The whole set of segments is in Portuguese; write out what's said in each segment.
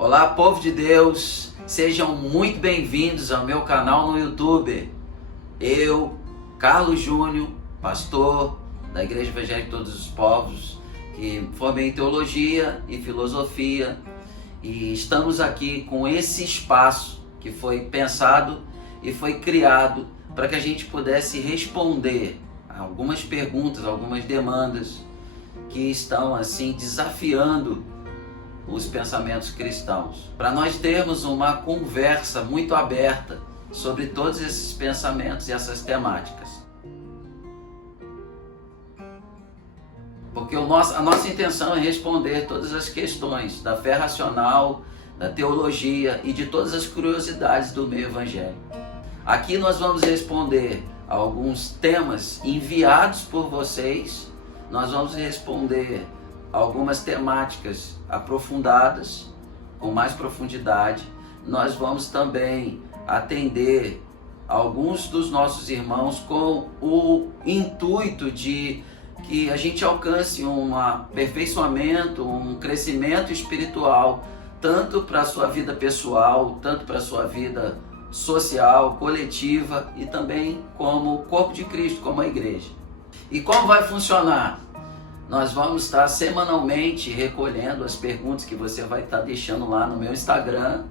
Olá, povo de Deus, sejam muito bem-vindos ao meu canal no YouTube. Eu, Carlos Júnior, pastor da Igreja Evangélica de Todos os Povos, que formei em Teologia e Filosofia, e estamos aqui com esse espaço que foi pensado e foi criado para que a gente pudesse responder a algumas perguntas, algumas demandas que estão assim desafiando os pensamentos cristãos, para nós termos uma conversa muito aberta sobre todos esses pensamentos e essas temáticas. Porque a nossa intenção é responder todas as questões da fé racional, da teologia e de todas as curiosidades do meio evangélico. Aqui nós vamos responder a alguns temas enviados por vocês, nós vamos responder algumas temáticas aprofundadas, com mais profundidade. Nós vamos também atender alguns dos nossos irmãos com o intuito de que a gente alcance um aperfeiçoamento, um crescimento espiritual, tanto para a sua vida pessoal, tanto para a sua vida social, coletiva e também como corpo de Cristo, como a igreja. E como vai funcionar? Nós vamos estar semanalmente recolhendo as perguntas que você vai estar deixando lá no meu Instagram.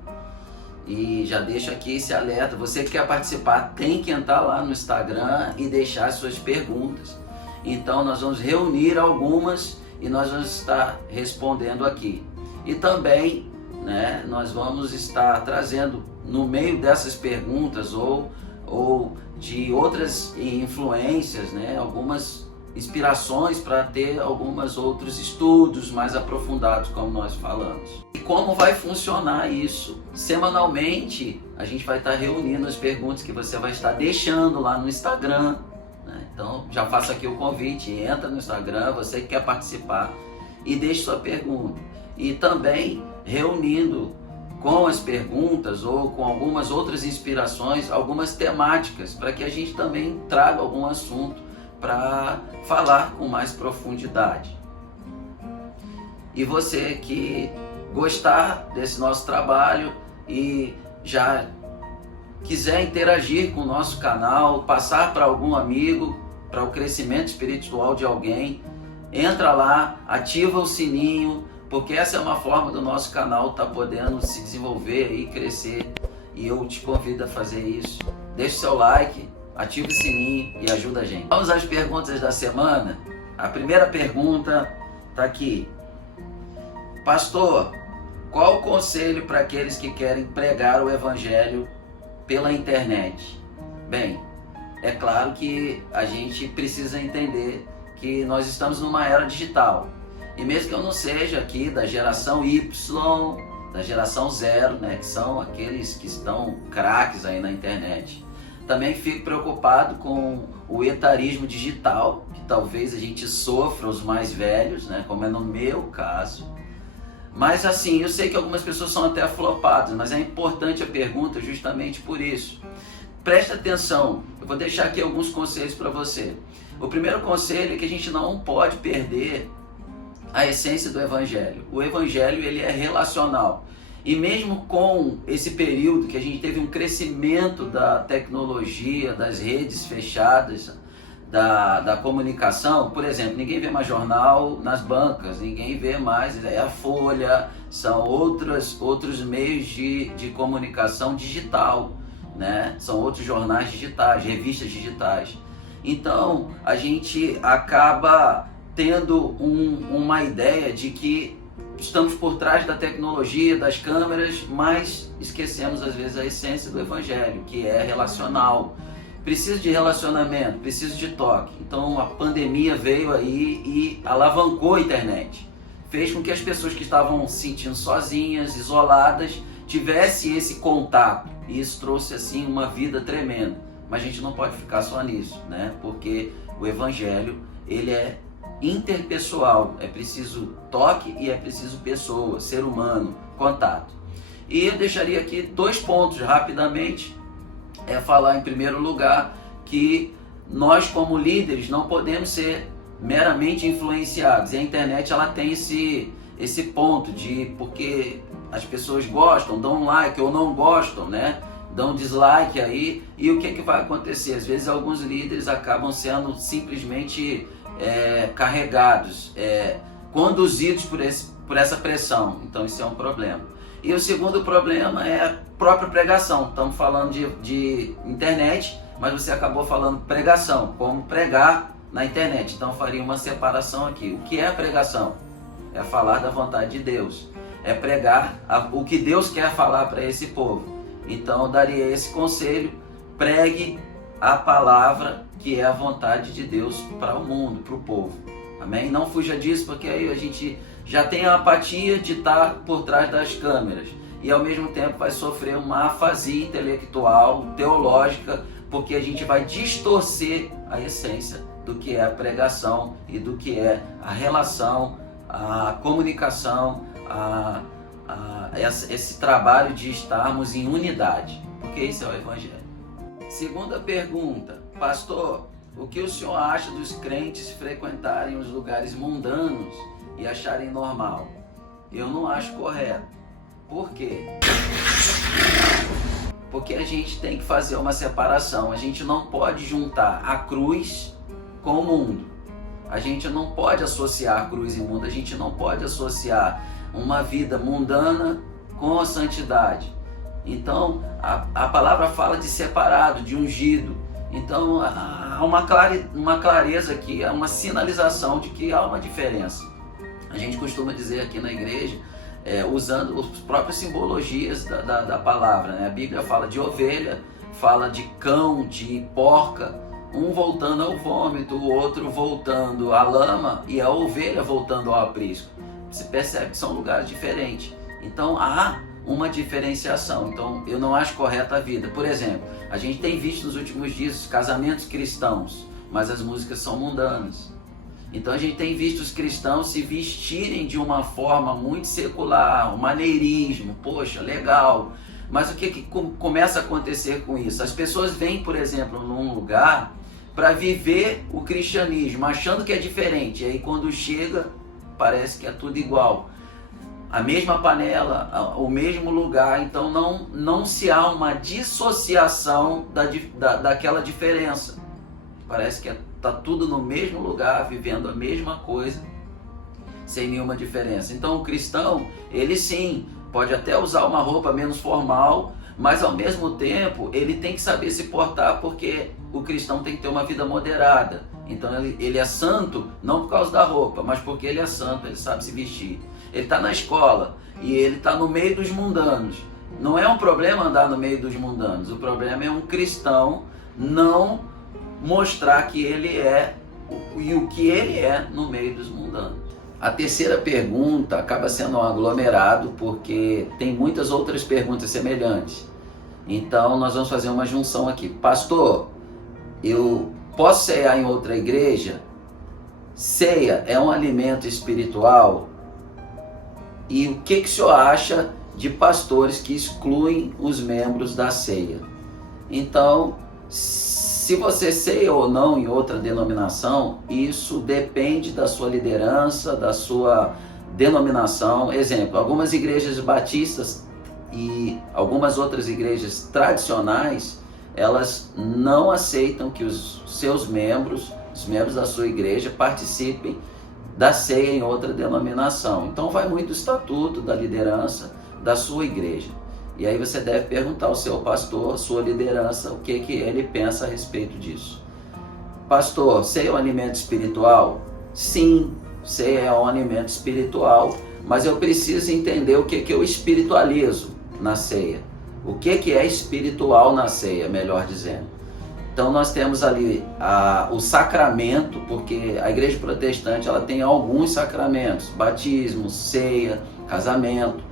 E já deixo aqui esse alerta, você que quer participar tem que entrar lá no Instagram e deixar as suas perguntas. Então nós vamos reunir algumas e nós vamos estar respondendo aqui. E também, nós vamos estar trazendo no meio dessas perguntas ou de outras influências, algumas inspirações para ter alguns outros estudos mais aprofundados, como nós falamos. E como vai funcionar isso? Semanalmente a gente vai estar reunindo as perguntas que você vai estar deixando lá no Instagram. Então já faço aqui o convite, entra no Instagram, você que quer participar e deixe sua pergunta. E também reunindo com as perguntas ou com algumas outras inspirações, algumas temáticas, para que a gente também traga algum assunto para falar com mais profundidade. E você que gostar desse nosso trabalho e já quiser interagir com o nosso canal, passar para algum amigo, para o crescimento espiritual de alguém, entra lá, ativa o sininho, porque essa é uma forma do nosso canal estar podendo se desenvolver e crescer, e eu te convido a fazer isso. Deixe seu like, ative o sininho e ajuda a gente. Vamos às perguntas da semana. A primeira pergunta está aqui. Pastor, qual o conselho para aqueles que querem pregar o evangelho pela internet? Bem, é claro que a gente precisa entender que nós estamos numa era digital. E mesmo que eu não seja aqui da geração Y, da geração Z, que são aqueles que estão craques aí na internet, também fico preocupado com o etarismo digital, que talvez a gente sofra, os mais velhos, como é no meu caso. Mas assim, eu sei que algumas pessoas são até flopadas, mas é importante a pergunta justamente por isso. Presta atenção, eu vou deixar aqui alguns conselhos para você. O primeiro conselho é que a gente não pode perder a essência do evangelho. O evangelho, ele é relacional. E mesmo com esse período que a gente teve um crescimento da tecnologia, das redes fechadas, da comunicação, por exemplo, ninguém vê mais jornal nas bancas, ninguém vê mais a Folha, são outros meios de comunicação digital, são outros jornais digitais, revistas digitais. Então a gente acaba tendo uma ideia de que estamos por trás da tecnologia, das câmeras, mas esquecemos às vezes a essência do evangelho, que é relacional. Preciso de relacionamento, preciso de toque. Então a pandemia veio aí e alavancou a internet. Fez com que as pessoas que estavam se sentindo sozinhas, isoladas, tivessem esse contato. E isso trouxe assim uma vida tremenda. Mas a gente não pode ficar só nisso, porque o evangelho, ele é interpessoal, é preciso toque e é preciso pessoa, ser humano, contato. E eu deixaria aqui 2 pontos rapidamente. Falar em primeiro lugar que nós como líderes não podemos ser meramente influenciados, e a internet ela tem esse ponto de porque as pessoas gostam, dão um like ou não gostam, né? Dão dislike aí, e o que vai acontecer? Às vezes alguns líderes acabam sendo simplesmente carregados, conduzidos por essa pressão. Então isso é um problema. E o segundo problema é a própria pregação. Estamos falando de internet, mas você acabou falando pregação, como pregar na internet. Então faria uma separação aqui. O que é a pregação? É falar da vontade de Deus, é pregar o que Deus quer falar para esse povo. Então eu daria esse conselho: pregue a palavra que é a vontade de Deus para o mundo, para o povo. Amém? Não fuja disso, porque aí a gente já tem a apatia de estar por trás das câmeras e ao mesmo tempo vai sofrer uma afasia intelectual, teológica, porque a gente vai distorcer a essência do que é a pregação e do que é a relação, a comunicação, esse trabalho de estarmos em unidade, porque isso é o Evangelho. Segunda pergunta: pastor, o que o senhor acha dos crentes frequentarem os lugares mundanos e acharem normal? Eu não acho correto. Por quê? Porque a gente tem que fazer uma separação. A gente não pode juntar a cruz com o mundo. A gente não pode associar cruz e mundo. A gente não pode associar uma vida mundana com a santidade. Então a palavra fala de separado, de ungido. Então há uma clareza aqui, há uma sinalização de que há uma diferença. A gente costuma dizer aqui na igreja, usando as próprias simbologias da palavra, né? A Bíblia fala de ovelha, fala de cão, de porca, um voltando ao vômito, o outro voltando à lama e a ovelha voltando ao aprisco. Você percebe que são lugares diferentes. Então há uma diferenciação. Então eu não acho correta a vida. Por exemplo, a gente tem visto nos últimos dias casamentos cristãos, mas as músicas são mundanas. Então a gente tem visto os cristãos se vestirem de uma forma muito secular, um maneirismo, poxa, legal. Mas o que começa a acontecer com isso? As pessoas vêm, por exemplo, num lugar para viver o cristianismo, achando que é diferente. E aí quando chega, parece que é tudo igual. A mesma panela, o mesmo lugar. Então não se há uma dissociação daquela diferença. Parece que está tudo no mesmo lugar, vivendo a mesma coisa, sem nenhuma diferença. Então o cristão, ele sim, pode até usar uma roupa menos formal, mas ao mesmo tempo ele tem que saber se portar, porque o cristão tem que ter uma vida moderada. Então ele é santo não por causa da roupa, mas porque ele é santo, ele sabe se vestir. Ele está na escola e ele está no meio dos mundanos. Não é um problema andar no meio dos mundanos, o problema é um cristão não mostrar que ele é e o que ele é no meio dos mundanos. A terceira pergunta acaba sendo um aglomerado, porque tem muitas outras perguntas semelhantes. Então nós vamos fazer uma junção aqui. Pastor, eu posso ceiar em outra igreja? Ceia é um alimento espiritual? E o que o senhor acha de pastores que excluem os membros da ceia? Então, se você ceia ou não em outra denominação, isso depende da sua liderança, da sua denominação. Exemplo, algumas igrejas batistas e algumas outras igrejas tradicionais, elas não aceitam que os seus membros, os membros da sua igreja, participem da ceia em outra denominação. Então vai muito do estatuto, da liderança da sua igreja. E aí você deve perguntar ao seu pastor, sua liderança, o que ele pensa a respeito disso. Pastor, ceia é um alimento espiritual? Sim, ceia é um alimento espiritual, mas eu preciso entender o que eu espiritualizo na ceia. O que é espiritual na ceia, melhor dizendo. Então nós temos ali o sacramento, porque a igreja protestante ela tem alguns sacramentos, batismo, ceia, casamento.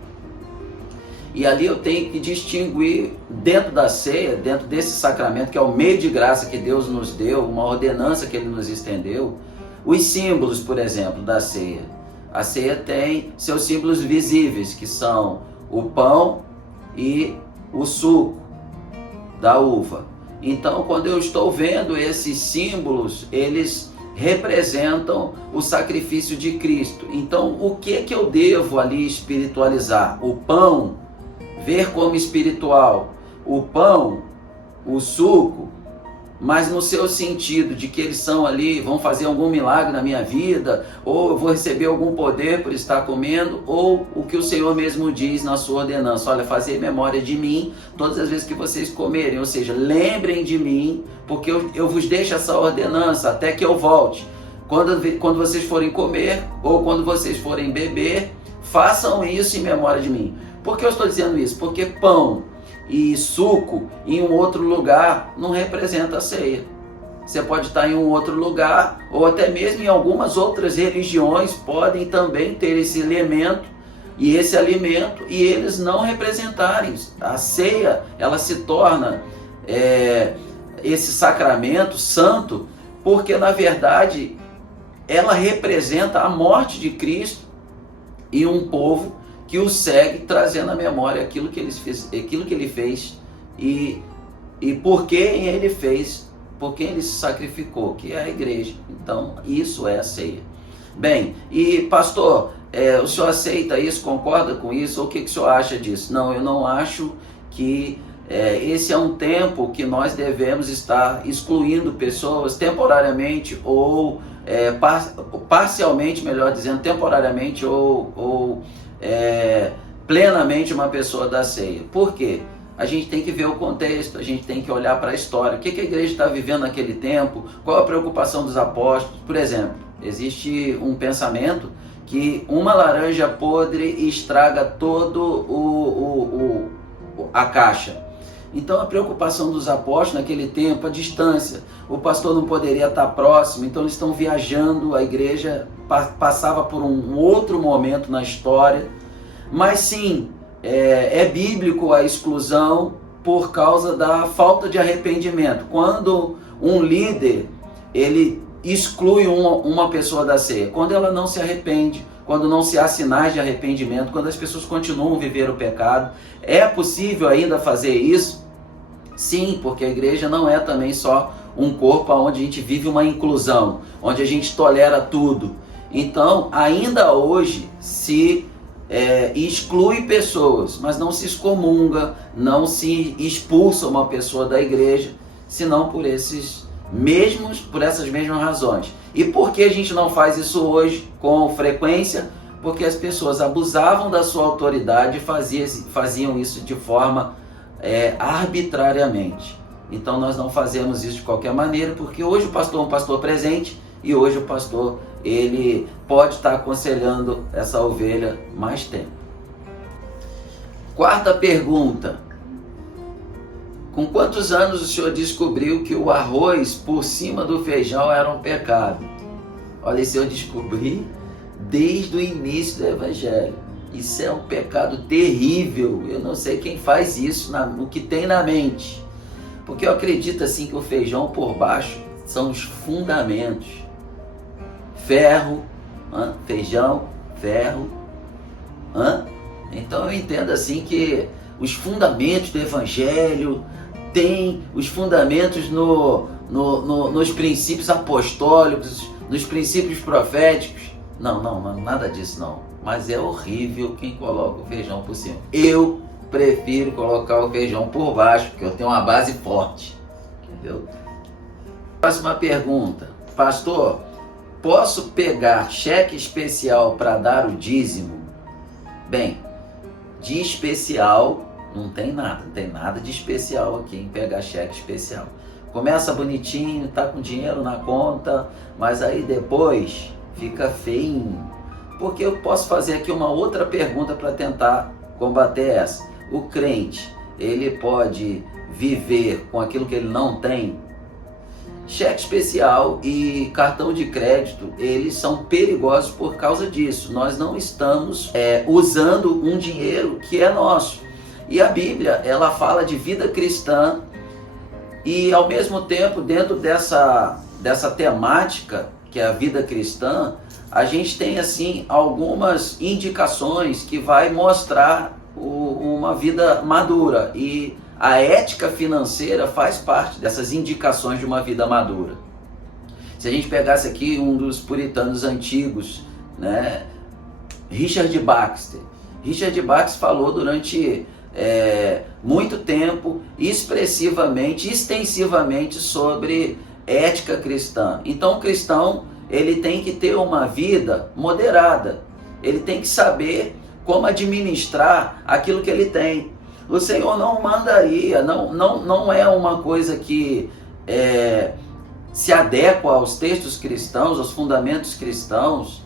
E ali eu tenho que distinguir dentro da ceia, dentro desse sacramento, que é o meio de graça que Deus nos deu, uma ordenança que Ele nos estendeu, os símbolos, por exemplo, da ceia. A ceia tem seus símbolos visíveis, que são o pão e o suco da uva. Então, quando eu estou vendo esses símbolos, eles representam o sacrifício de Cristo. Então, o que eu devo ali espiritualizar? O pão, ver como espiritual. O pão, o suco, mas no seu sentido de que eles são ali, vão fazer algum milagre na minha vida, ou eu vou receber algum poder por estar comendo, ou o que o Senhor mesmo diz na sua ordenança: olha, fazer memória de mim todas as vezes que vocês comerem, ou seja, lembrem de mim, porque eu vos deixo essa ordenança até que eu volte. Quando vocês forem comer, ou quando vocês forem beber, façam isso em memória de mim. Por que eu estou dizendo isso? Porque pão e suco em um outro lugar não representa a ceia. Você pode estar em um outro lugar, ou até mesmo em algumas outras religiões podem também ter esse elemento e esse alimento, e eles não representarem. A ceia, ela se torna esse sacramento santo, porque na verdade ela representa a morte de Cristo e um povo que o segue, trazendo à memória aquilo que ele fez e por quem ele fez, por quem ele se sacrificou, que é a igreja. Então, isso é a ceia. Bem, e pastor, o senhor aceita isso, concorda com isso, ou o que o senhor acha disso? Não, eu não acho que esse é um tempo que nós devemos estar excluindo pessoas temporariamente ou parcialmente, melhor dizendo, temporariamente ou plenamente uma pessoa da ceia. Por quê? A gente tem que ver o contexto, a gente tem que olhar para a história. O que a igreja está vivendo naquele tempo? Qual a preocupação dos apóstolos? Por exemplo, existe um pensamento que uma laranja podre estraga todo a caixa. Então a preocupação dos apóstolos naquele tempo, a distância, o pastor não poderia estar próximo, então eles estão viajando, a igreja passava por um outro momento na história, mas sim, é bíblico a exclusão por causa da falta de arrependimento. Quando um líder, ele exclui uma pessoa da ceia, quando ela não se arrepende, quando não se há sinais de arrependimento, quando as pessoas continuam a viver o pecado. É possível ainda fazer isso? Sim, porque a igreja não é também só um corpo onde a gente vive uma inclusão, onde a gente tolera tudo. Então, ainda hoje se exclui pessoas, mas não se excomunga, não se expulsa uma pessoa da igreja, senão por essas mesmas razões. E por que a gente não faz isso hoje com frequência? Porque as pessoas abusavam da sua autoridade e faziam isso de forma arbitrariamente. Então nós não fazemos isso de qualquer maneira, porque hoje o pastor é um pastor presente, e hoje o pastor, ele pode estar aconselhando essa ovelha mais tempo. Quarta pergunta: com quantos anos o senhor descobriu que o arroz por cima do feijão era um pecado? Olha, isso eu descobri desde o início do evangelho. Isso é um pecado terrível. Eu não sei quem faz isso, o que tem na mente. Porque eu acredito assim que o feijão por baixo são os fundamentos. Ferro, feijão, ferro. Então eu entendo assim que os fundamentos do evangelho tem os fundamentos nos princípios apostólicos, nos princípios proféticos. Não, nada disso não. Mas é horrível quem coloca o feijão por cima. Eu prefiro colocar o feijão por baixo, porque eu tenho uma base forte. Entendeu? Próxima pergunta: pastor, posso pegar cheque especial para dar o dízimo? Bem, de especial não tem nada de especial aqui em pegar cheque especial. Começa bonitinho, tá com dinheiro na conta, mas aí depois fica feinho. Porque eu posso fazer aqui uma outra pergunta para tentar combater essa. O crente, ele pode viver com aquilo que ele não tem? Cheque especial e cartão de crédito, eles são perigosos por causa disso. Nós não estamos usando um dinheiro que é nosso. E a Bíblia, ela fala de vida cristã e ao mesmo tempo, dentro dessa temática que é a vida cristã, a gente tem assim algumas indicações que vai mostrar uma vida madura, e a ética financeira faz parte dessas indicações de uma vida madura. Se a gente pegasse aqui um dos puritanos antigos, né, Richard Baxter. Richard Baxter falou durante muito tempo, expressivamente, extensivamente sobre ética cristã. Então o cristão, ele tem que ter uma vida moderada, ele tem que saber como administrar aquilo que ele tem. O Senhor não mandaria, não é uma coisa que se adequa aos textos cristãos, aos fundamentos cristãos,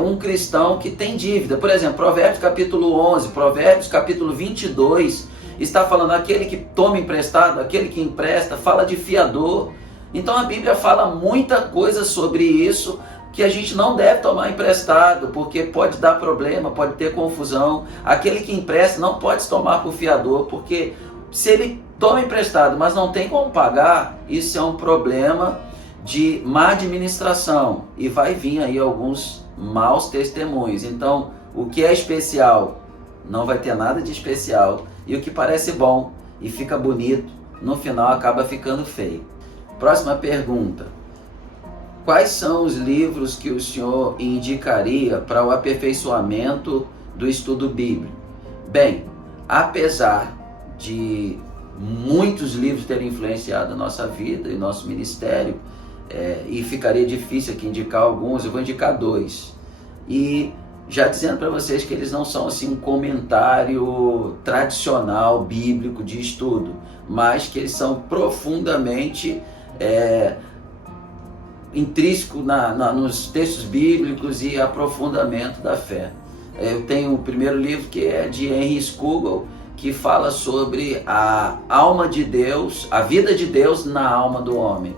um cristão que tem dívida. Por exemplo, Provérbios capítulo 11, Provérbios capítulo 22, está falando aquele que toma emprestado, aquele que empresta, fala de fiador. Então a Bíblia fala muita coisa sobre isso, que a gente não deve tomar emprestado, porque pode dar problema, pode ter confusão. Aquele que empresta não pode se tomar por fiador, porque se ele toma emprestado, mas não tem como pagar, isso é um problema de má administração, e vai vir aí alguns maus testemunhos. Então, o que é especial não vai ter nada de especial, e o que parece bom e fica bonito, no final acaba ficando feio. Próxima pergunta: quais são os livros que o senhor indicaria para o aperfeiçoamento do estudo bíblico? Bem, apesar de muitos livros terem influenciado a nossa vida e nosso ministério, e ficaria difícil aqui indicar alguns, eu vou indicar dois. E já dizendo para vocês que eles não são assim um comentário tradicional bíblico de estudo, mas que eles são profundamente intrínseco nos textos bíblicos e aprofundamento da fé. Eu tenho o primeiro livro, que é de Henry Scougal, que fala sobre a alma de Deus, a vida de Deus na alma do homem.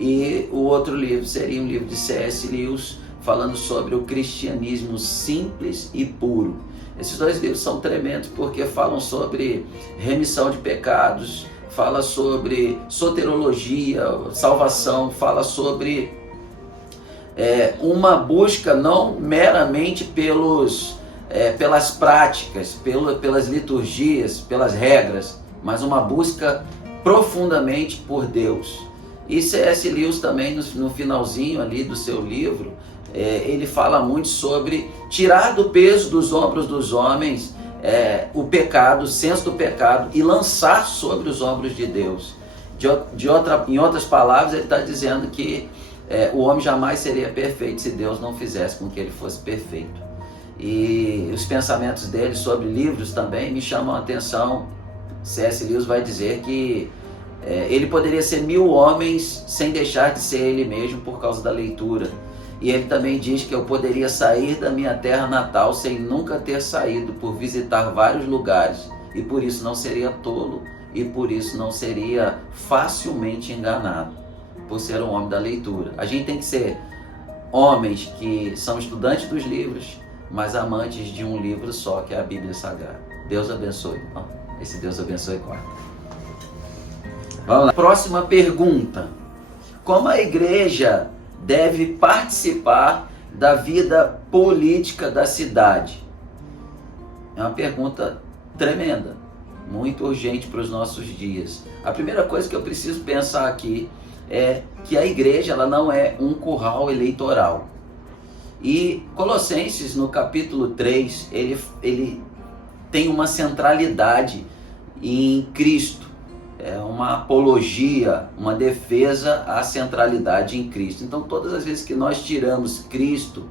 E o outro livro seria um livro de C.S. Lewis, falando sobre o cristianismo simples e puro. Esses dois livros são tremendos porque falam sobre remissão de pecados, fala sobre soterologia, salvação, fala sobre uma busca não meramente pelas práticas, pelas liturgias, pelas regras, mas uma busca profundamente por Deus. E C.S. Lewis também, no finalzinho ali do seu livro, ele fala muito sobre tirar do peso dos ombros dos homens o pecado, o senso do pecado, e lançar sobre os ombros de Deus. Em outras palavras, ele está dizendo que o homem jamais seria perfeito se Deus não fizesse com que ele fosse perfeito. E os pensamentos dele sobre livros também me chamam a atenção. C.S. Lewis vai dizer que ele poderia ser 1000 homens sem deixar de ser ele mesmo por causa da leitura. E ele também diz que eu poderia sair da minha terra natal sem nunca ter saído, por visitar vários lugares, e por isso não seria tolo, e por isso não seria facilmente enganado, por ser um homem da leitura. A gente tem que ser homens que são estudantes dos livros, mas amantes de um livro só, que é a Bíblia Sagrada. Deus abençoe. Esse Deus abençoe quarto. Vamos lá. Próxima pergunta: como a igreja deve participar da vida política da cidade? É uma pergunta tremenda, muito urgente para os nossos dias. A primeira coisa que eu preciso pensar aqui é que a igreja, ela não é um curral eleitoral. E Colossenses, no capítulo 3, ele tem uma centralidade em Cristo. É uma apologia, uma defesa à centralidade em Cristo. Então, todas as vezes que nós tiramos Cristo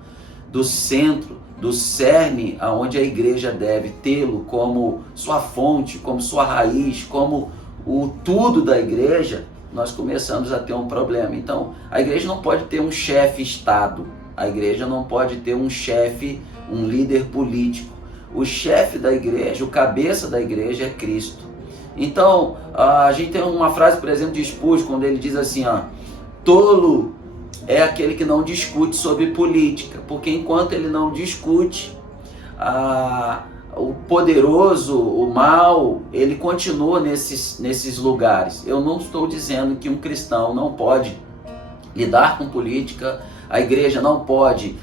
do centro, do cerne, aonde a igreja deve tê-lo como sua fonte, como sua raiz, como o tudo da igreja, nós começamos a ter um problema. Então, a igreja não pode ter um chefe-estado, a igreja não pode ter um chefe, um líder político. O chefe da igreja, o cabeça da igreja é Cristo. Então, a gente tem uma frase, por exemplo, de Spurgeon, quando ele diz assim, tolo é aquele que não discute sobre política, porque enquanto ele não discute, o poderoso, o mal, ele continua nesses lugares. Eu não estou dizendo que um cristão não pode lidar com política, a igreja não pode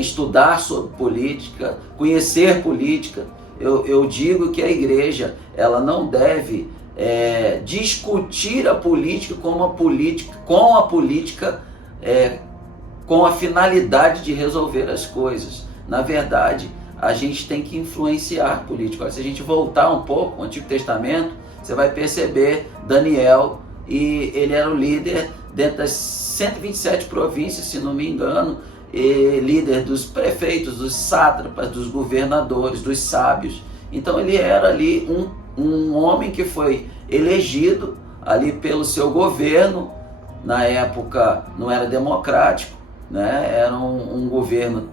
estudar sobre política, conhecer política. Eu digo que a igreja, ela não deve discutir a política com a política com a finalidade de resolver as coisas. Na verdade, a gente tem que influenciar político. Agora, se a gente voltar um pouco ao Antigo Testamento, você vai perceber Daniel, e ele era o líder dentro das 127 províncias, se não me engano, e líder dos prefeitos, dos sátrapas, dos governadores, dos sábios. Então ele era ali um homem que foi elegido ali pelo seu governo. Na época não era democrático, né? Era um governo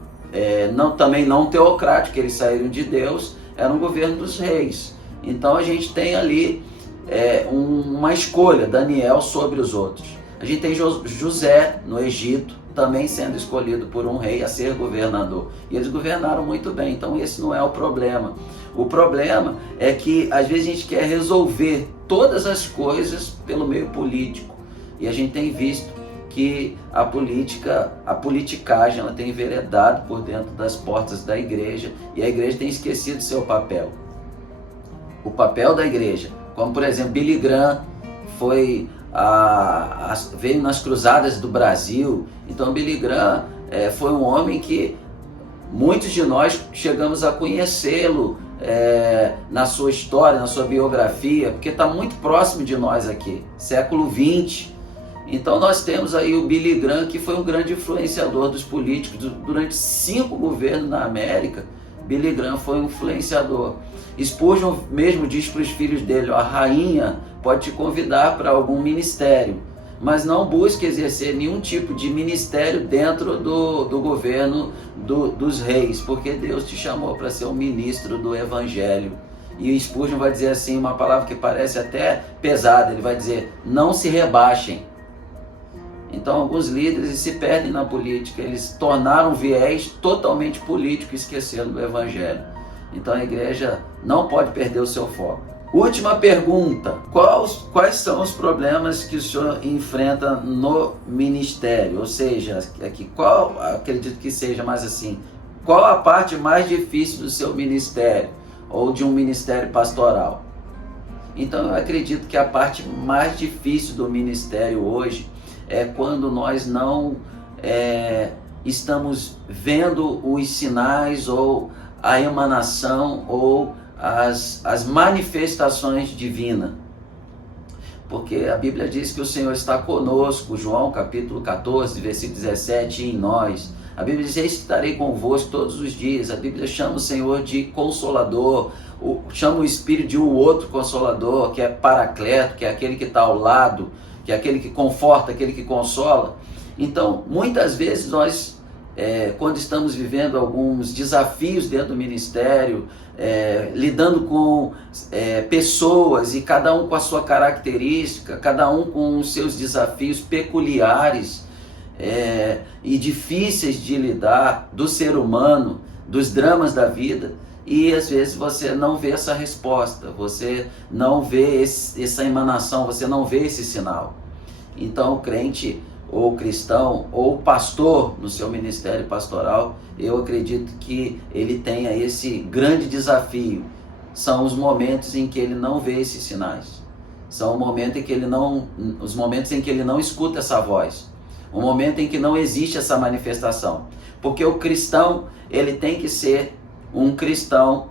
também não teocrático, eles saíram de Deus, era um governo dos reis. Então a gente tem ali uma escolha, Daniel sobre os outros. A gente tem José no Egito, também sendo escolhido por um rei a ser governador. E eles governaram muito bem, então esse não é o problema. O problema é que às vezes a gente quer resolver todas as coisas pelo meio político. E a gente tem visto que a politicagem, ela tem enveredado por dentro das portas da igreja, e a igreja tem esquecido seu papel. O papel da igreja, como por exemplo Billy Graham veio nas cruzadas do Brasil. Então Billy Graham foi um homem que muitos de nós chegamos a conhecê-lo na sua história, na sua biografia, porque está muito próximo de nós aqui, século XX. Então nós temos aí o Billy Graham, que foi um grande influenciador dos políticos. Durante 5 governos na América, Billy Graham foi um influenciador. Spurgeon mesmo diz para os filhos dele: a rainha pode te convidar para algum ministério, mas não busque exercer nenhum tipo de ministério dentro do governo dos reis, porque Deus te chamou para ser um ministro do Evangelho. E o Spurgeon vai dizer assim, uma palavra que parece até pesada, ele vai dizer: não se rebaixem. Então alguns líderes se perdem na política, eles tornaram um viés totalmente político e esqueceram do Evangelho. Então a igreja não pode perder o seu foco. Última pergunta: quais são os problemas que o senhor enfrenta no ministério? Ou seja, acredito que seja mais assim, qual a parte mais difícil do seu ministério ou de um ministério pastoral? Então eu acredito que a parte mais difícil do ministério hoje é quando nós não estamos vendo os sinais ou a emanação ou as manifestações divinas. Porque a Bíblia diz que o Senhor está conosco, João capítulo 14, versículo 17, em nós. A Bíblia diz: eis que estarei convosco todos os dias. A Bíblia chama o Senhor de Consolador, chama o Espírito de um outro Consolador, que é Paracleto, que é aquele que está ao lado, que é aquele que conforta, aquele que consola. Então, muitas vezes nós, quando estamos vivendo alguns desafios dentro do ministério, lidando com pessoas, e cada um com a sua característica, cada um com os seus desafios peculiares e difíceis de lidar, do ser humano, dos dramas da vida, e às vezes você não vê essa resposta, você não vê essa emanação, você não vê esse sinal. Então o crente ou cristão ou pastor no seu ministério pastoral, eu acredito que ele tenha esse grande desafio. São os momentos em que ele não vê esses sinais, são os momentos em que ele não escuta essa voz, o momento em que não existe essa manifestação. Porque o cristão, ele tem que ser um cristão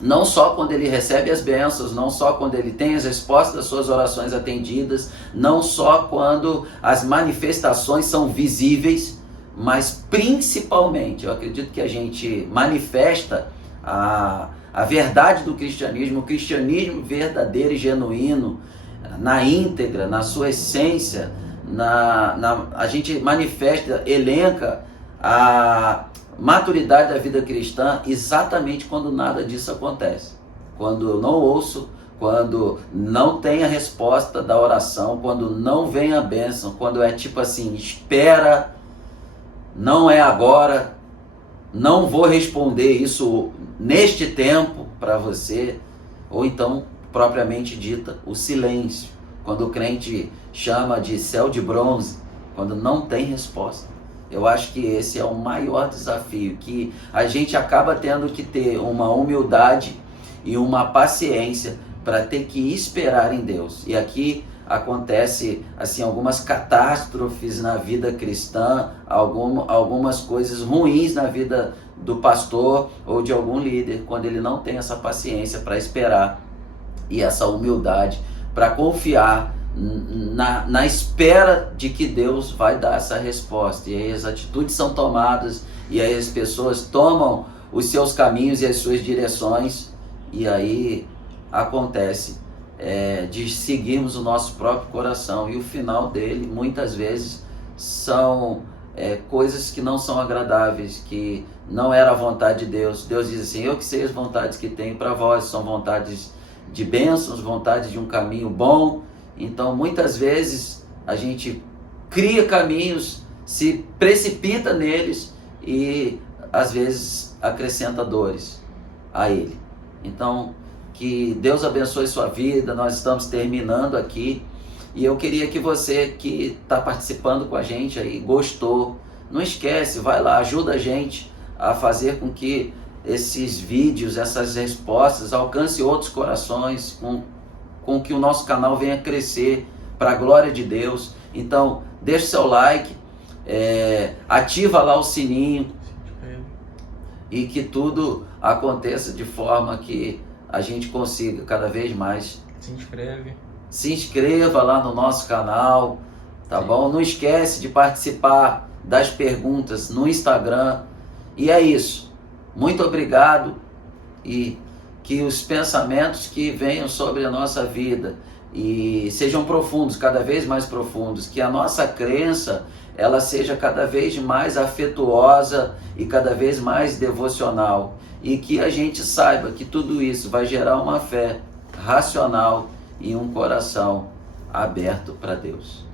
não só quando ele recebe as bênçãos, não só quando ele tem as respostas das suas orações atendidas, não só quando as manifestações são visíveis, mas principalmente, eu acredito que a gente manifesta a verdade do cristianismo, o cristianismo verdadeiro e genuíno, na íntegra, na sua essência, a gente manifesta, elenca a maturidade da vida cristã exatamente quando nada disso acontece. Quando eu não ouço, quando não tem a resposta da oração, quando não vem a bênção, quando é tipo assim: espera, não é agora, não vou responder isso neste tempo para você. Ou então, propriamente dita, o silêncio, quando o crente chama de céu de bronze, quando não tem resposta. Eu acho que esse é o maior desafio, que a gente acaba tendo que ter uma humildade e uma paciência para ter que esperar em Deus. E aqui acontece assim algumas catástrofes na vida cristã, algumas coisas ruins na vida do pastor ou de algum líder, quando ele não tem essa paciência para esperar e essa humildade para confiar na espera de que Deus vai dar essa resposta. E aí as atitudes são tomadas, e aí as pessoas tomam os seus caminhos e as suas direções, e aí acontece de seguirmos o nosso próprio coração, e o final dele muitas vezes são coisas que não são agradáveis, que não era a vontade de Deus. Deus diz assim: eu que sei as vontades que tenho para vós, são vontades de bênçãos, vontade de um caminho bom. Então muitas vezes a gente cria caminhos, se precipita neles e às vezes acrescenta dores a ele. Então que Deus abençoe sua vida. Nós estamos terminando aqui e eu queria que você que está participando com a gente aí, gostou, não esquece, vai lá, ajuda a gente a fazer com que esses vídeos, essas respostas alcancem outros corações, com que o nosso canal venha crescer para a glória de Deus. Então deixa seu like, ativa lá o sininho e que tudo aconteça de forma que a gente consiga cada vez mais. Se inscreva lá no nosso canal, tá bom? Não esquece de participar das perguntas no Instagram. E é isso. Muito obrigado, e que os pensamentos que venham sobre a nossa vida e sejam profundos, cada vez mais profundos, que a nossa crença ela seja cada vez mais afetuosa e cada vez mais devocional, e que a gente saiba que tudo isso vai gerar uma fé racional e um coração aberto para Deus.